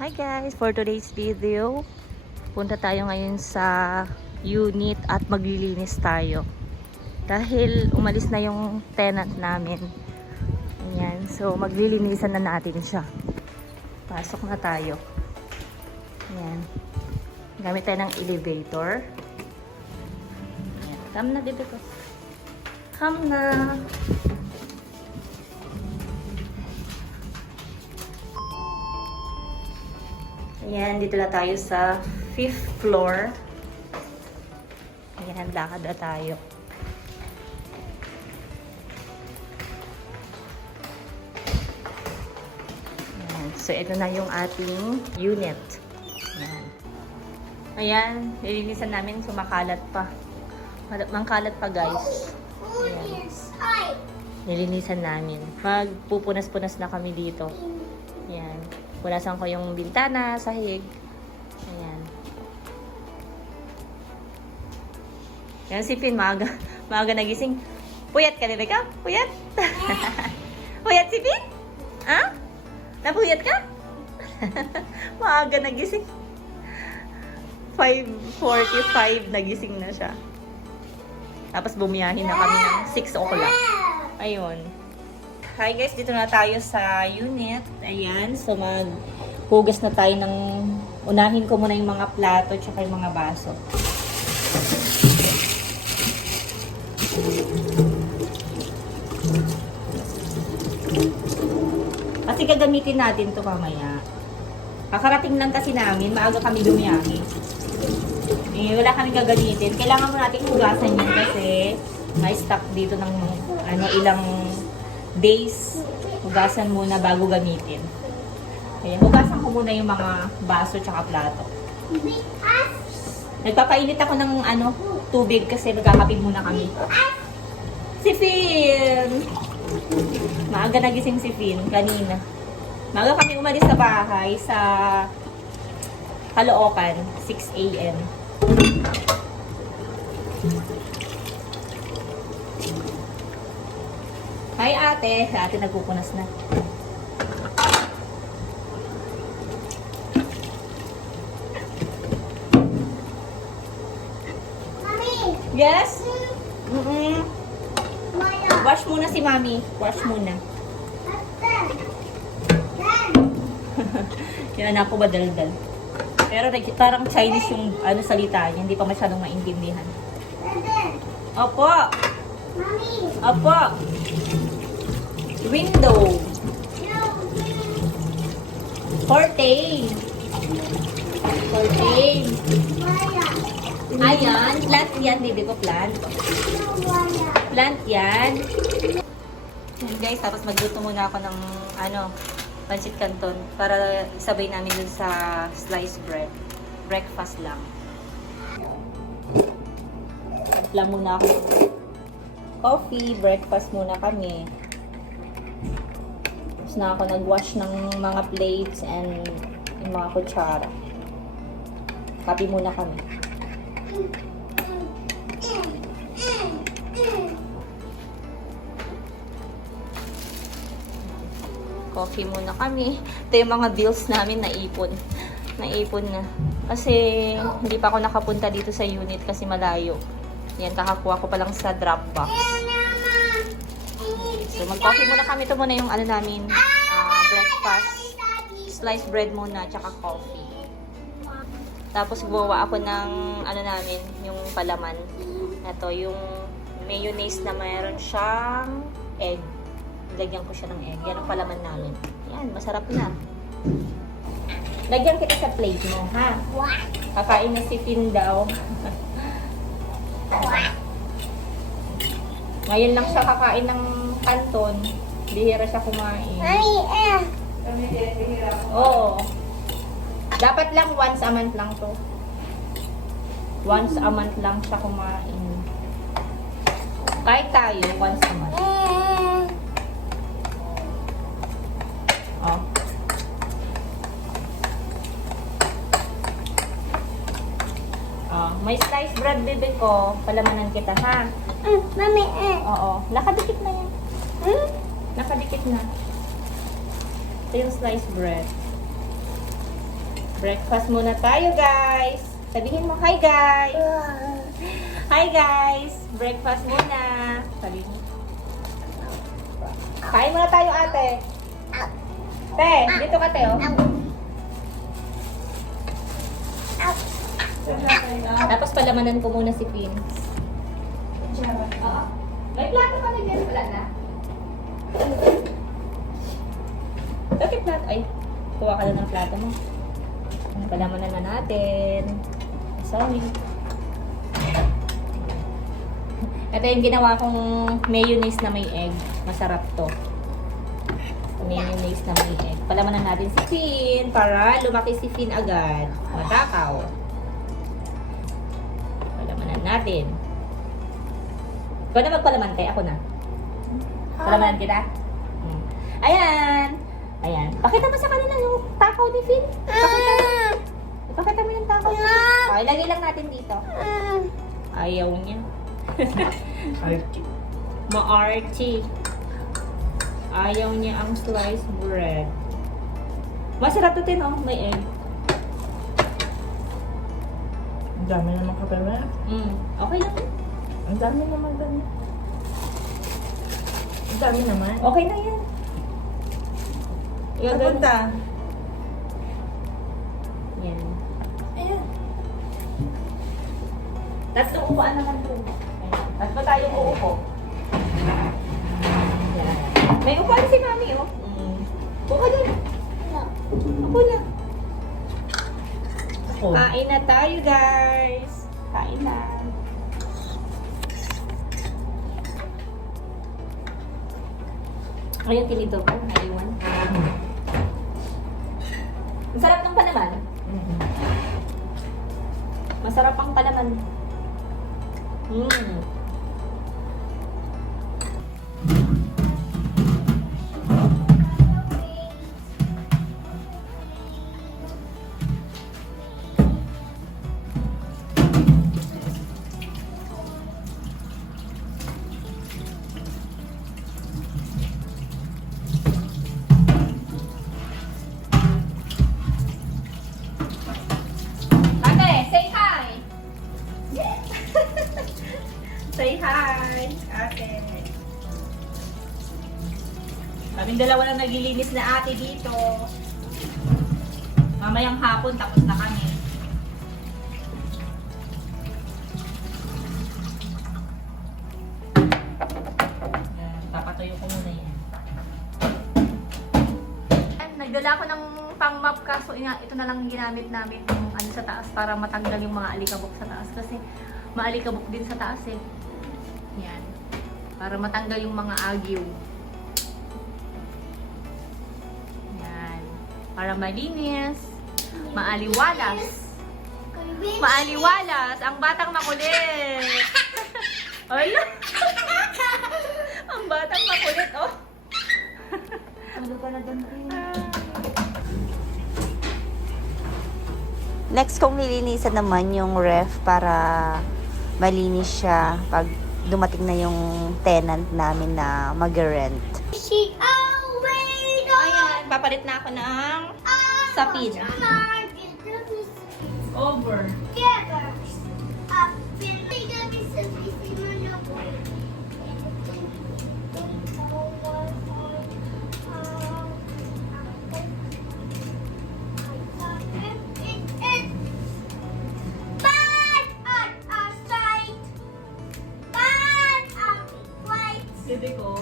Hi guys! For today's video, punta tayo ngayon sa unit at maglilinis tayo. Dahil umalis na yung tenant namin. Ayan, so maglilinisan na natin siya. Pasok na tayo. Ayan. Gamit tayo ng elevator. Ayan. Come na dito ko. Come na! Ayan, dito na tayo sa 5th floor. Ayan, lakad na tayo. Ayan, so ito na yung ating unit. Ayan. Ayan, nilinisan namin, sumakalat pa. Mangkalat pa guys. Ayan. Nilinisan namin. Magpupunas-punas na kami dito. Ayan. Punasan ko yung bintana, sahig. Ayan. Yan si Finn, maaga nagising. Puyat ka, Rebecca? Puyat? Puyat si Finn? Ha? Napuyat ka? Maaga nagising. 5:45 nagising na siya. Tapos bumiyahin na kami ng 6 o'clock. Ayun. Hi guys, dito na tayo sa unit. Ayan, so maghugas na tayo ng... Unahin ko muna yung mga plato tsaka yung mga baso. Kasi gagamitin natin to mamaya. Kakarating lang kasi namin, maaga kami dumiyahin. Eh, wala kami gagamitin. Kailangan mo natin hugasan yun kasi may stock dito ng ilang days. Hugasan muna bago gamitin. Ayan, hugasan ko muna yung mga baso tsaka plato. Nagpapainit ako ng tubig kasi nagkakapig muna kami. Si Finn! Maaga nagising si Finn kanina. Maaga kami umalis sa bahay sa Caloocan, 6 AM. Hi ate! Ate nagpupunas na. Mami! Yes? Wash muna si Mami. Wash muna. Yan na ako ba daldal. Pero parang Chinese yung salita niya. Hindi pa masyadong maintindihan. Opo! Mami! Opo! Window. Curtain. Curtain. Ayan. Plant yan, baby ko. Plant. Plant yan. Yan guys, tapos magluto muna ako ng pancit canton para isabay namin dun sa sliced bread. Breakfast lang. Nagpla muna ako ng coffee. Breakfast muna kami. Tapos na ako nag-wash ng mga plates and yung mga kutsara. Kape muna kami. Coffee muna kami. Ito yung mga bills namin naipon. Naipon na. Kasi hindi pa ako nakapunta dito sa unit kasi malayo. Yan, kakakuha ko pa lang sa Dropbox. So, mag-coffee muna kami. Ito muna yung namin, breakfast. Sliced bread muna, tsaka coffee. Tapos, gumawa ako ng, namin, yung palaman. Ito, yung mayonnaise na mayroon siyang egg. Lagyan ko siya ng egg. Yan ang palaman namin. Yan, masarap na. Lagyan kita sa plate mo, ha? Kakain na si Finn daw. Ngayon lang siya kakain ng kanton. Bihira siya kumain. Oo. Dapat lang once a month lang to. Once a month lang siya kumain. Kahit tayo, once a month. Oh. May sliced bread, bebe ko. Palamanan kita, ha? Mami, Oo. Nakadikit na yan. Nakadikit na. Ito yung sliced bread. Breakfast muna tayo, guys. Sabihin mo, hi, guys. Hi, guys. Breakfast muna. Sabihin mo. Kain muna tayo, ate. Te, dito ka, te, oh. Tapos palamanan ko muna si Pins. Oo. May plato ka na dyan. Wala na. Bakit plato? Ay, kuha ka na ng plato mo. Palamanan na natin. Sorry. Ito yung ginawa kong mayonnaise na may egg. Masarap to. Mayonnaise na may egg. Palamanan natin si Finn para lumaki si Finn agad. Matakaw. Palamanan natin. Ikaw na magpalaman kay ako na. Palamanan kita. Ayan. Ayan. Pakita mo sa kanila yung takaw ni Finn. Pakita mo yung takaw ni Finn. Okay, lagay lang natin dito. Ayaw niya. Ma-arty. Ayaw niya ang sliced bread. Masarap to din, oh. May egg. Ang dami naman kape mo. Okay lang. Ang dami naman dami. Ang dami naman. Okay na yan. Napunta. Yan. Ayan. Tatlong upuan naman to. Tapos ba tayong uupo? Yan. May upuan si Mami, oh. Upo dun. Upo na. Ako. Kain na tayo, guys. Kain na. Ayun, tinito ko. Naiwan. Ang sarap ng palaman. Masarap ang palaman. Ate, say hi! Say hi, ate. Kaming dalawa lang naglilinis na ate dito. Mamayang hapon, tapos na kami. Papatuyo ko muna yan. Nagdala ko ng pang-map kaso ito na lang ginamit namin yung ano sa taas para matanggal yung mga alikabok sa taas. Kasi maalikabok din sa taas eh. Yan. Para matanggal yung mga agyo. Yan. Para malinis. Maaliwalas. Maaliwalas. Ang batang makulit. Ala. Ang batang makulit, oh. Ano ka na doon? Next kong nilinisan naman yung ref para malinis siya pag dumating na yung tenant namin na mag-rent. Ayan, papalit na ako ng sapin. Over. Bebe ko.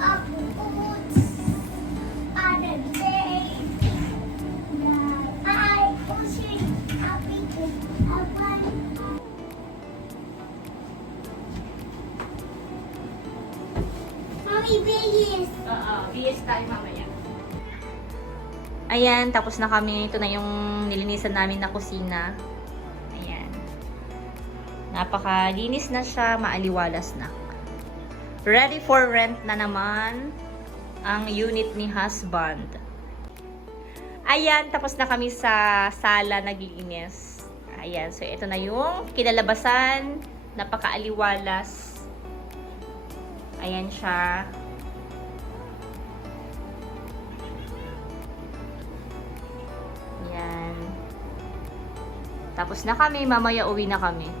of the boots are the days that I was happy to have one. Mommy, bilis. Oo, BS tayo mamaya. Ayan, tapos na kami. Ito na yung nilinisan namin na kusina. Ayan. Napakalinis na siya, maaliwalas na. Ready for rent na naman ang unit ni husband. Ayan, tapos na kami sa sala naglilinis. Ayan, so ito na yung kinalabasan. Napakaaliwalas. Ayan siya. Ayan. Tapos na kami. Mamaya uwi na kami.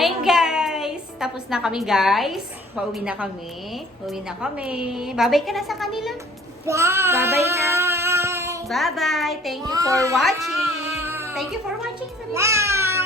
Ayun guys! Tapos na kami guys. Pauwi na kami. Uwi na kami. Bye-bye ka na sa kanila. Bye. Bye-bye na. Bye-bye. Thank you for watching. Thank you for watching. Bye.